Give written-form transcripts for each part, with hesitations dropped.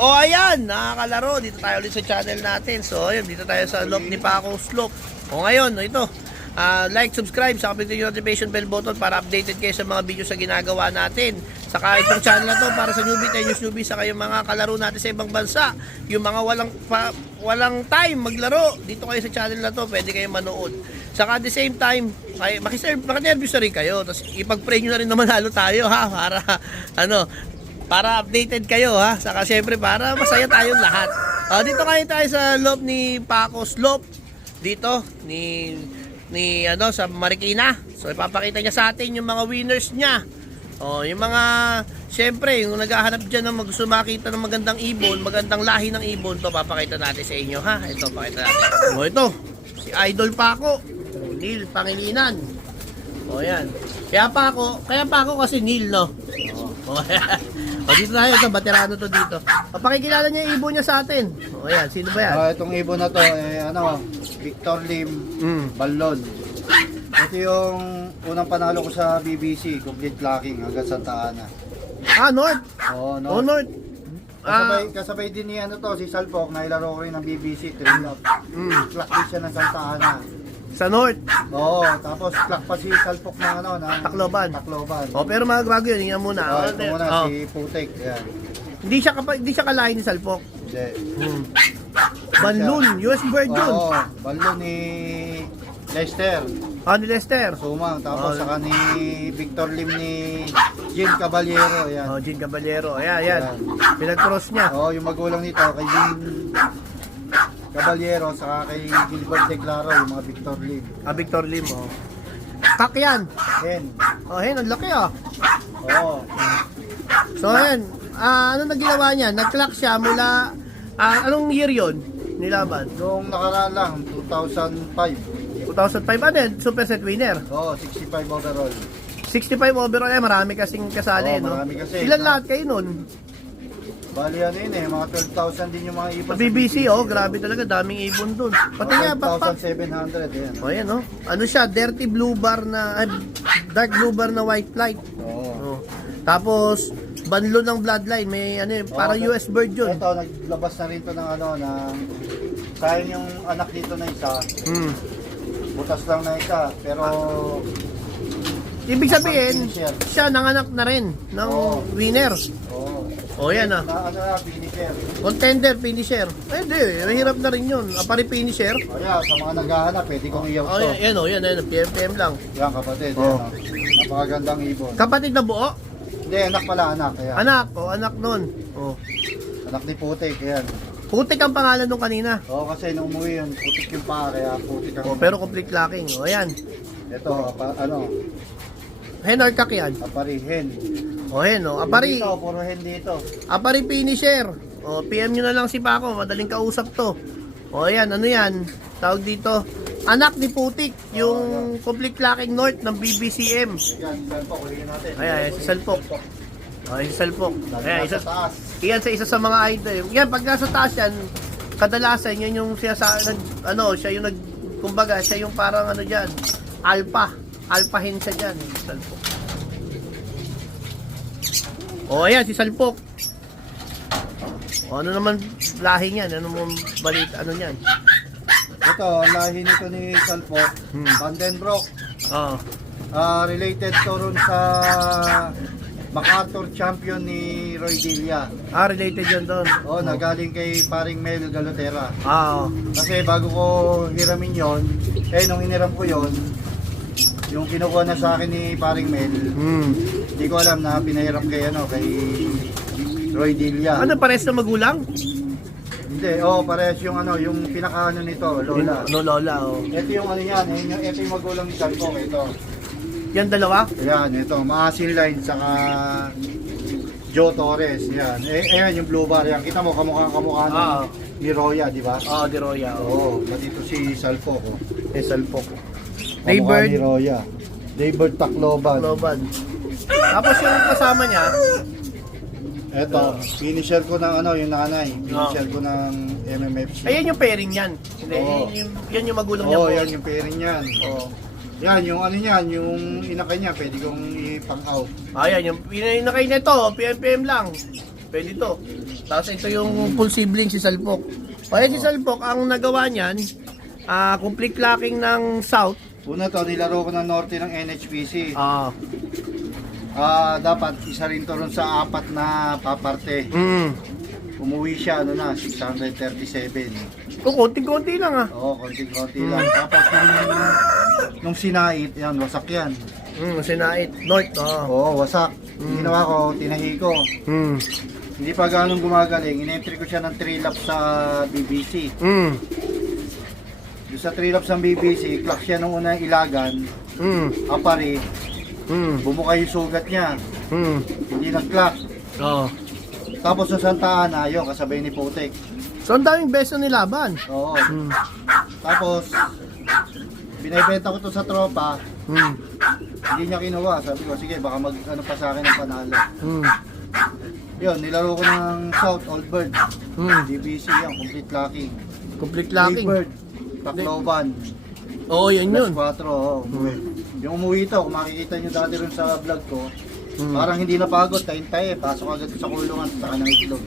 O ayan, nakakalaro. Dito tayo ulit sa channel natin. So ayun, dito tayo sa loop ni Paco Slope. O ngayon, ito. Like, subscribe, saka pindutin yung notification bell button para updated kayo sa mga video sa ginagawa natin. Saka itong channel na to para sa newbie, 10 years newbie, saka yung mga kalaro natin sa ibang bansa. Yung mga walang time maglaro, dito kayo sa channel na to, pwede kayo manood. Saka at the same time, makinervous na rin kayo. Tapos ipag-pray nyo na rin na manalo tayo, ha, para updated kayo, ha. Saka syempre para masaya tayong lahat. Dito kayo tayo sa loop ni Paco Slope. Dito ni sa Marikina. So ipapakita niya sa atin yung mga winners niya. Yung mga syempre yung naghahanap diyan ng gusto makita ng magandang ibon, magandang lahi ng ibon, to papakita natin sa inyo, ha. Ito pakita natin. Ito si Idol Paco, Neil Pangilinan. Yan. Kaya Paco kasi Neil, no. Dito tayo, ito veterano to dito. Papakikilala niya yung ibon niya sa atin. Yan, sino ba yan? Itong ibon na to Victor Lim Ballon. Ito yung unang panalo ko sa BBC, complete locking hanggang Santa Ana. North. North. North. Kasabay din ni si Salpok, nailaro ko rin ng BBC, train up. Clock din siya ng Santa Ana. Sa North. Tapos clock pa si Salpok ng Tacloban. Pero mga bago yun, yun muna. Ito muna si Putek. Yan. Hindi siya kalahin ni Salpok. Hindi. Banlun, US bird yun. Banlun ni Lester. Ni Lester. Sumang. Tapos saka ni Victor Lim ni Jean Caballero. Yan. Jean Caballero. Ayan. Pinag-cross niya. Yung magulang nito, kay Jean Caballero, saka kay Gilbert Declaro, yung mga Victor Lim. Victor Lim, Kak yan. Hen. Hen, ang laki, So, ayan. Ano na ginawa niya? Nag-clock siya mula, anong year yun? Nilaban? Noong nakaraan lang, 2005. 2005, ano yan? Super set winner? 65 overall. 65 overall, marami kasing kasali, no? Marami kasi. Ilan lahat kayo nun? Bali mga 12,000 din yung mga ibon. Sa BBC, grabe talaga, daming ibon dun. Pati nga, 12,700, yan. Ayan, ano siya, dirty blue bar na, dark blue bar na white light. Tapos, banlo ng bloodline, may parang US bird yun. Ito, naglabas na rin to ng sayang yung anak dito na isa. Butas lang na isa, pero ibig sabihin, siya nanganak na rin ng winner. Yan finisher. Contender, finisher. Hindi, mahirap na rin yun. Apari finisher. Sa mga naghahanap, pwede kong iyaw to. Yan, PM lang. Yan, kapatid. Napakagandang ibon. Kapatid na buo? Hindi, anak pala, anak. Ayan. Anak nun. Anak ni Putik, yan. Putik ang pangalan nung kanina. Kasi nung umuwi yun, Putik yung pa, kaya Putik ang... Pero complete locking. Yan. Ito, Hen or kak yan? Apari, hen. Hen, apari. Dito, puro hen dito. Apari finisher. PM nyo na lang si Paco, madaling kausap to. Yan, ano yan? Tawag dito. Anak ni Putik, yung complete locking north ng BBCM. Yan, Salpok, ulihin natin. Si Salpok. Si Salpok. Yan sa isa sa mga idol. Yan, pag nasa taas yan, kadalasan yan yung siya yung kumbaga, siya yung parang dyan, alpha hen siya dyan, Salpok. Ayan, si Salpok. Ano naman lahi niyan? Ano mo balita? Ano niyan? Ito, lahi nito ni Salpok, Vandenbroek. Related to ron sa MacArthur champion ni Roy Dilla. Related yan doon. Nagaling kay paring Mel Galotera. Kasi bago ko hiramin yon, nung hiniram ko yon, yung kinukuha na sa akin ni paring Mel, hindi ko alam na pinahiram kay Roy Dilla. Pares na magulang? Hindi, parehas yung yung pinakaano nito, Lola. Lola, Ito yung yan, ito yung magulang ni Salpok, ito. Yan dalawa? Yan, ito, Maasin Line, saka Joe Torres, yan. Ayan yung blue bar yan. Kita mo, kamukha ni Roya, di ba? Di Roya. Dito si Salpok, Salpok. Daybird ni Roya. Daybird Tacloban. Tapos yung kasama niya, eto, finisher ko ng yung nanay. Finisher ko ng MMFC. Ayan yung pairing yan. Yan yung magulang niya. Yan yung pairing yan. Yan, yung yan, yung inakay niya, pwede kong ipang-out. Ayan, yung inakay nito, PM lang. pwede to. Tapos ito yung full sibling si Salpok. O yan si Salpok, ang nagawa niyan, complete locking ng south. Una to, nilaro ko ng norte ng NHPC. Ah, Dapat isa rin to ron sa 4 na paparte. Umuwi siya, 637. Kung konti-konti lang ah. Oo, konti-konti lang. Tapos nung sinait, yan, wasak yan. Sinait, north. Oo, wasak. Ginawa ko, tinahi ko. Hindi pa ganong gumagaling. In-entry ko siya ng 3 laps sa BBC. Yung sa 3 laps ng BBC, clock siya nung unang ilagan, apari, bumuka yung sugat niya. Hindi nag-clock. Oo. Tapos sa Santa Ana, yun, kasabay ni Putik. So, ang daming beso nilaban. Oo. Tapos, binibenta ko to sa tropa, hindi niya kinuha. Sabi ko, sige, baka mag-ano pa sa akin ng panalo. Yun, nilaro ko ng South Old Bird. BBC yan, complete locking. Complete locking. Bird, Tacloban. Oo, yan yun. Plus 4, oo, umuwi. Yung umuwi to, kung makikita nyo dati rin sa vlog ko, parang hindi napagod, tayo-tayo, pasok agad sa kulungan, saka ng itlog.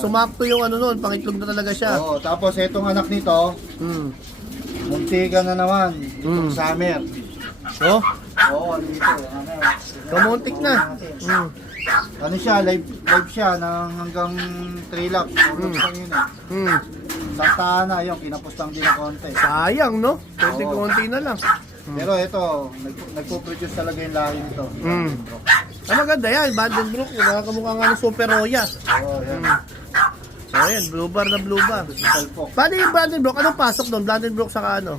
Sumakto yung ano nun, pangitlog na talaga siya. Oo, tapos itong anak nito, muntikan na naman, itong summer. Oh, Oo, ano dito, ano, kamuntik na. ano siya, live siya ng hanggang 3 laps. Lang yun eh. Santa Ana, yung kinapustang din na konti. Sayang, no? Konti-konti na lang. Pero ito, nagpo-produce talaga yung lahi nito. Maganda yan, Vandenbroek. Nakakamukha nga ng Super Roya. Oo, yan. So, ayan, blue bar na blue bar. Salpok. Paano yung Vandenbroek? Anong pasok doon? Vandenbroek saka ano?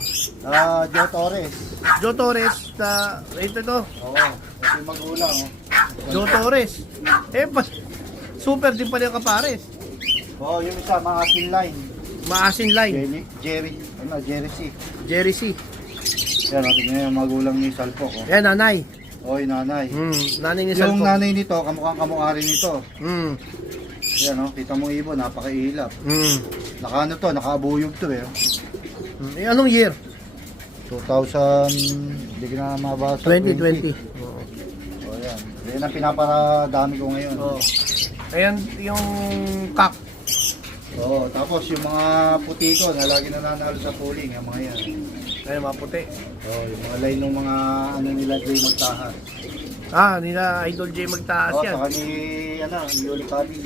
Joe Torres. Joe Torres, ito. Oo, ito yung magulang. Oh. Joe Torres. Super din pala yung kapares. Oo, yung isa, mga asin line. Maasin line. Jerry C. Jerry C. Yan, tingnan yung magulang ni Salpok. Oh. Yan, nanay. Oo, yung nanay. Nanay ni Yung Salpok. nanay nito, kamukhang rin nito. Yan, oh, kita mo ibon, napakailap. Nakaano to, nakaabuyog to eh. Anong year? 2000, hindi ko na mabasa. 2020. O yan. Yan ang pinaparadami ko ngayon. Ayan yung kak. Oo, tapos yung mga puti ko na lagi nananalo sa pooling, yung mga yan. Ayan, maputi. Oo, yung mga line ng mga ano nila Jay Magtahan. Nila Idol J magtaas Oo, yan. saka ni, ni Yuli Pabi.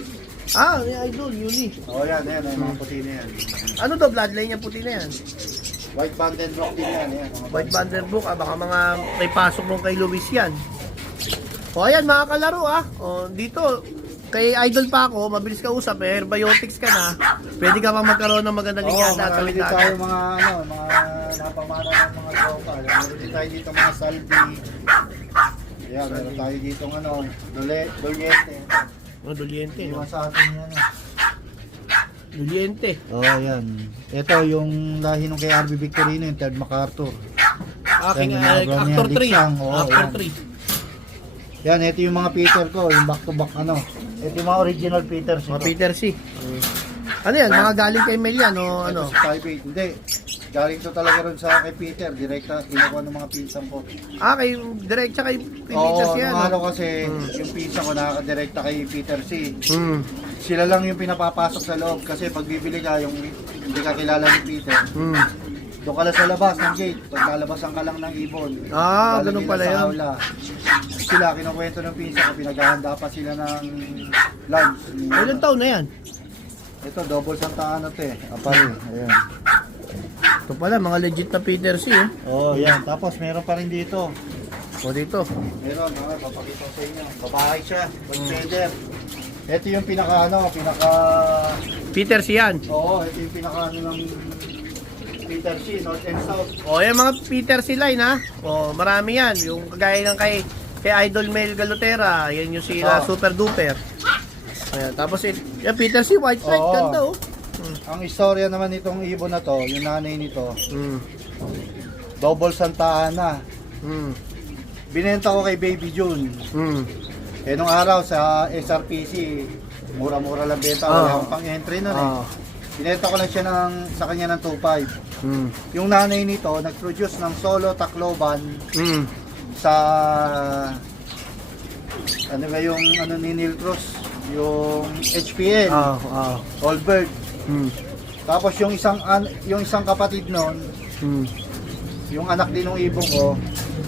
Ni Idol, Yuli. Oo, yan, yung mga puti na yan. Ano daw bloodline niya puti na yan? White Vandenbroek din yan, mga White Vandenbroek, baka mga may pasok nung kay Luis yan. O ayan mga kalaro dito, kay Idol pa ako, mabilis ka usap, herbiotics ka na, pwede ka pa magkaroon ng magandang linyada at marami din tayo mga napamana ng mga tropa. Meron din tayo dito mga salvi. Yeah, meron tayo dito Doliente. Doliente. Iwan sa atin yan. Doliente. Yan. Ito yung lahi nung kay RB Victorino, yung Ted MacArthur. King Yan, yung Actor 3. Diksang, Actor yan. 3. Yan, ito yung mga Peter ko, yung back-to-back Ito yung mga original Peters. Mga Peter C. Ano yan? Mga galing kay Mel yan o ano? Ito si 5'8". Hindi. Galing to talaga ron sa kay Peter. Direkta, kinukuha ng mga pinsan ko. Kay diretsa kay Peter C yan. Oo, kasi yung pinsan ko nakakadirekta kay Peter C. Sila lang yung pinapapasok sa loob kasi pag bibili ka, yung hindi ka kilala ni Peter, doon ka lang sa labas ng gate, pag lalabasan ka lang ng ibon. Ganun pala yun. Sila, kinukwento ng pinsan ko, pinaghahanda pa sila ng lunch. Ilan taon na yan? Ito, double Santa Ana to Apari, ayan. Ito pala, mga legit na Peter C Yan. Tapos meron pa rin dito. dito. Meron, papakita ko sa inyo. Babahay siya, feather. Ito yung pinaka Peter C yan. Oo, ito yung pinaka ng Peter C, North and South. Yung mga Peter C line marami yan. Yung kagaya ng kay Idol Mel Galotera, yan yung sila super duper. Ayan, tapos yung Peter C white stripe, ganda Ang istorya naman nitong ibon na to, yung nanay nito, double Santa Ana. Binenta ko kay Baby June. Nung araw sa SRPC, mura-mura lang benta, wala akong pang-entry nun Binenta ko lang siya sa kanya ng 2.5. Yung nanay nito, nag-produce ng solo Tacloban sa ano ba yung ni Neil Cruz? yung HPL, Ah. Goldberg. Hmm. Tapos yung isang kapatid noon, Hmm. yung anak din ng ibon ko,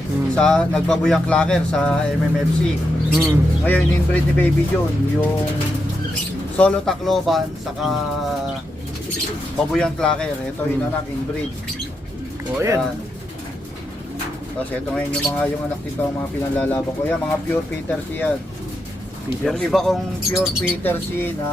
Hmm. sa nagbabuyang clacker sa MMFC. Hmm. Ngayon, inbreed ni Baby June, yung solo Tacloban, saka babuyang clacker. Ito yung anak, inbreed. Oh, yan. Tapos ito ngayon yung anak dito, ang mga pinanlalaban ko. Yan, mga pure Peter C yan. Yung iba kong pure Peter C na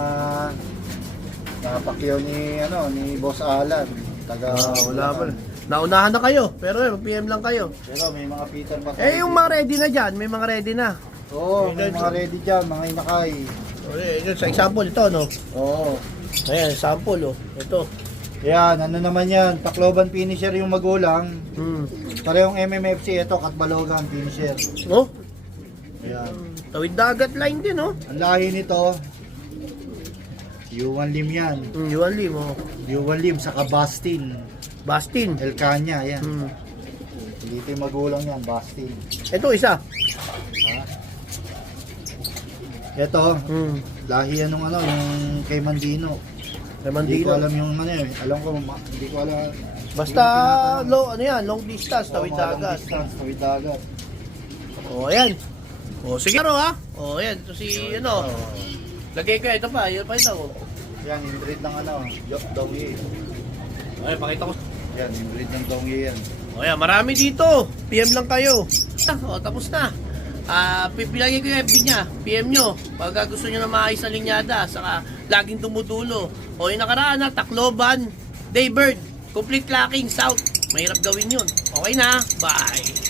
napakyaw ni Boss Alan. Taga Wala pa. Naunahan na kayo, pero PM lang kayo. Pero may mga Peter pa. Eh, yung mga ready na dyan, may mga ready na. Oo, may mga ready dyan, mga inakay. Okay, sa example ito, no? Oo. Ayan, sample, oh. Ito. Yan, ano naman yan, Tacloban finisher yung magulang. Hmm. Parehong MMFC, ito, Katbalogan finisher. Oh, Ayan. tawid dagat line din, oh. Ang lahi nito, Yuan Lim yan. Yuan Lim, oh. Yuan Lim, saka Bastin. Bastin. El Caña, yan. Hmm. Dito yung magulang yan, Bastin. Ito, isa. Ito, Hmm. lahi yan nung yung kay Mandino. Hindi ko Mandino. alam yung alam ko, hindi ko alam. Basta, ano yan, long distance, tawid dagat. Tawid dagat. Oh, ayan. Oh, sige, ha? Oh, ayan. Ito si, lagay ko, ito pa, yun pa ito. Yan, inbreed ng Dongye. Ay, pakita ko. Yan, inbreed ng Dongye yan. O yan, marami dito. PM lang kayo. O, tapos na. Pipilagay ko yung FB niya. PM nyo. Pag gusto nyo na maayos na linyada, saka laging tumutulo. O yung nakaraan na, Tacloban, Daybird, complete locking, south. Mahirap gawin yun. Okay na. Bye.